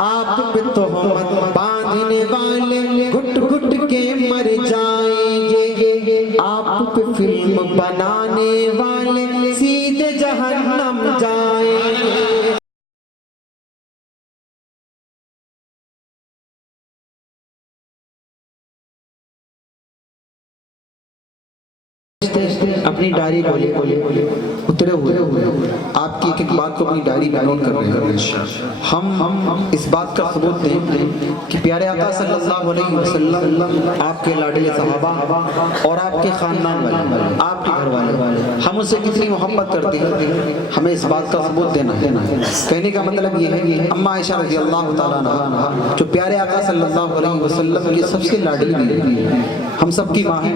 आप पे तोहमत बांधने वाले घुट घुट के मर जाएंगे, आप पे फिल्म बनाने वाले सीधे जहन्नम जाएंगे। अपनी डायरी खोले उतरे हुए आपकी एक एक बात को अपनी डायरी में नोट कर रहे हैं। हम इस बात का सबूत दें कि प्यारे आका सल्लल्लाहु अलैहि वसल्लम आपके लाडले सहाबा और आपके खानदान वाले, आपके घर वाले हम उससे कितनी मोहब्बत करते हैं, हमें इस बात का सबूत देना है। कहने का मतलब ये है कि अम्मा आयशा रज़ियल्लाहु ताला अन्हा जो प्यारे आका सल्लल्लाहु अलैहि वसल्लम की सबसे लाडली बीवी है, हम सबकी माँ है।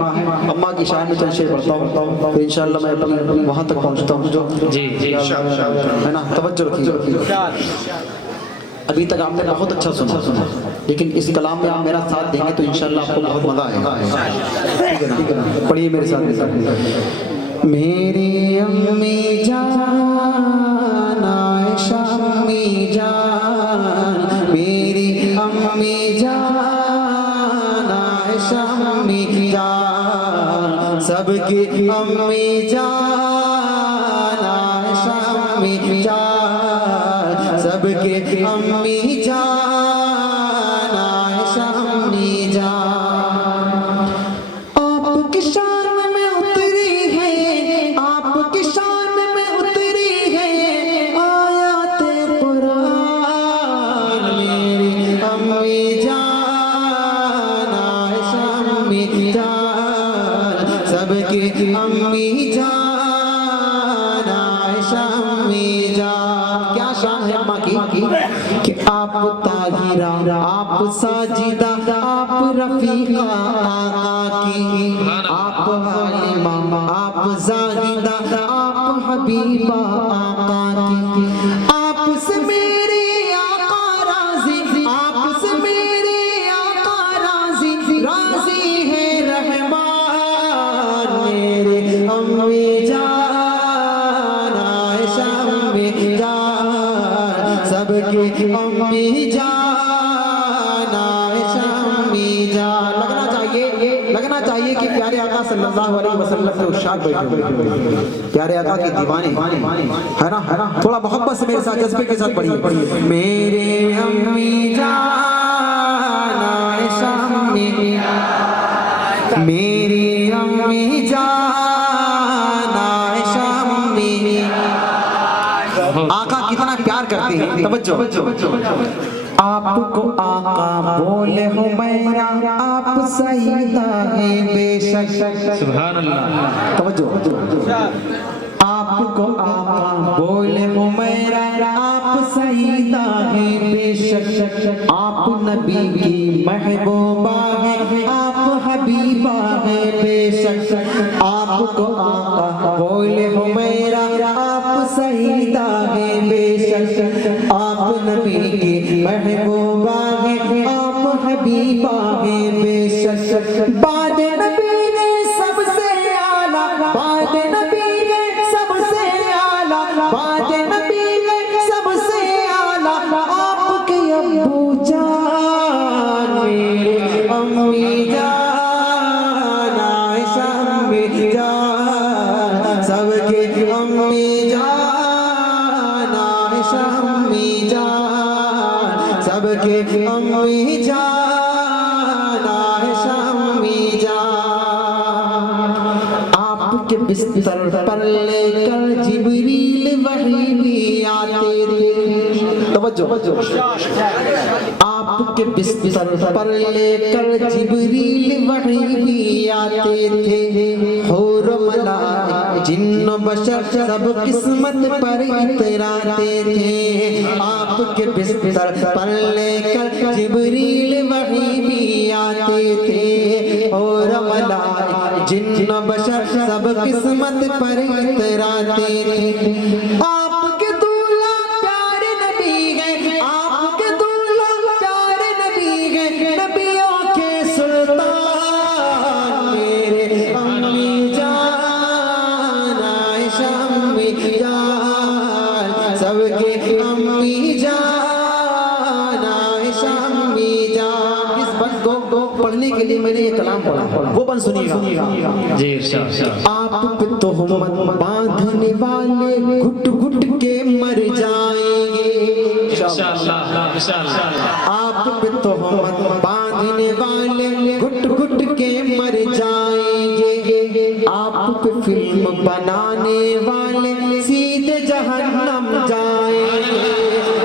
अम्मा की शान में चंद शेर पढ़ता हूँ, तो इंशाअल्लाह मैं अपनी वहाँ तक पहुँचता हूँ जो जी है ना। तवज्जो रखिए, अभी तक आपने बहुत अच्छा सुना, लेकिन इस कलाम में आप मेरा साथ देंगे तो इंशाअल्लाह आपको बहुत मजा आएगा। ठीक है ना, पढ़िए मेरे साथ। मेरी अम्मी जान आयशा अम्मी जान, मेरी अम्मी जान आयशा अम्मी जान, सबकी अम्मी जान आयशा अम्मी जान, सबके अम्मी जान आयशा अम्मी जान। आपकी शान में उतरी है, आपकी शान में उतरी है आयत कुरान, मेरी अम्मी जान आयशा अम्मी जान, सबके अम्मी जान आयशा अम्मी जान। क्या शान है अम्मा की कि आप ताहिरा, आप साजिदा, आप रफीका आका की, आप हालिमा, आप जाहिदा, आप हबीबा आका की। आपसे मेरे आका राजी, आपसे मेरे आका राजी, राजी है रहमान, मेरे अम्मी जान आयशा अम्मी जान, सबके अम्मी जान आयशा अम्मी जान। लगना चाहिए कि प्यारे आका सल्लल्लाहु अलैहि वसल्लम के उस्ताद बैठे, प्यारे आका के दीवाने है ना। थोड़ा मोहब्बत से मेरे साथ जज्बे के साथ पढ़िए। मेरे अम्मी जान आयशा अम्मी, मेरी अम्मी जान आयशा अम्मी। आका कितना प्यार करते हैं, तवज्जो। आपको आका बोले हुमैरा, आप सईदा है बेशक, सुभान अल्लाह, तवज्जो। आपको आका बोले हुमैरा, आप सईदा है बेशक, आप नबी की महबूबा है, आप हबीबा है बेशक। आपको आका बोले हुमैरा, आप सईदा है बेशक, आप नबी की महबूबा है, आप हबीबा है बेशक। बाद नबी ने सबसे आला, बाद नबी ने सबसे आला, बाद नबी ने सबसे आला, आपके अब्बू जान मेरे अम्मी जान आयशा अम्मी जान, सबके अम्मी जान आयशा अम्मी जान, सबके अम्मी जान आयशा अम्मी जान। आपके बिस्तर पर लेकर जिब्रील वही भी आते थे, तवज्जो। आपके बिस्तर पर लेकर जिब्रील वही भी आते थे, हूर मलाइक जिन्न बशर सब किस्मत पर इतराते थे। आपके बिस्तर पर लेकर जिब्रील वही भी आते थे, और मलाइक जिन्न बशर सब किस्मत पर इतराते थे। आपके दूल्हा प्यारे नबी है, आपके दूल्हा प्यारे नबी है, नबियों के सुल्तान मेरे अम्मी जान आयशा अम्मी जान, सबके अम्मी जान को पढ़ने के लिए मैंने ये कलाम पढ़ा, वो बन सुनिएगा। जी इरशाद। आप पे तोहमत बांधने वाले घुट घुट के मर जाएंगे। इंशाअल्लाह इंशाअल्लाह। आप पे तोहमत बांधने वाले घुट घुट के मर जाएंगे। आप पे फिल्म बनाने वाले सीधे जहन्नम जाएंगे।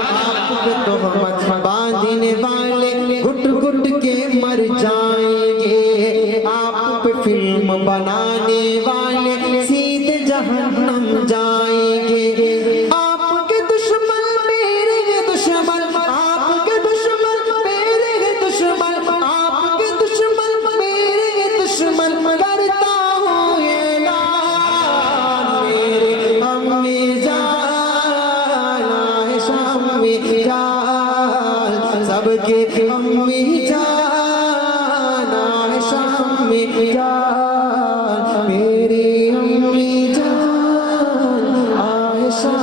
आप पे तोहमत बांधने वाले घुट घुट के मर जाएंगे। आप पे फिल्म बनाने वाले सीधे जहन्नम जाएंगे। आपके दुश्मन मेरे दुश्मन, आपके दुश्मन मेरे दुश्मन, आपके दुश्मन मेरे दुश्मन, करता हूँ ऐलान मेरे अम्मी जान आयशा अम्मी जान, सबके अम्मी जान आयशा अम्मी जान, मेरी अम्मी जान आयशा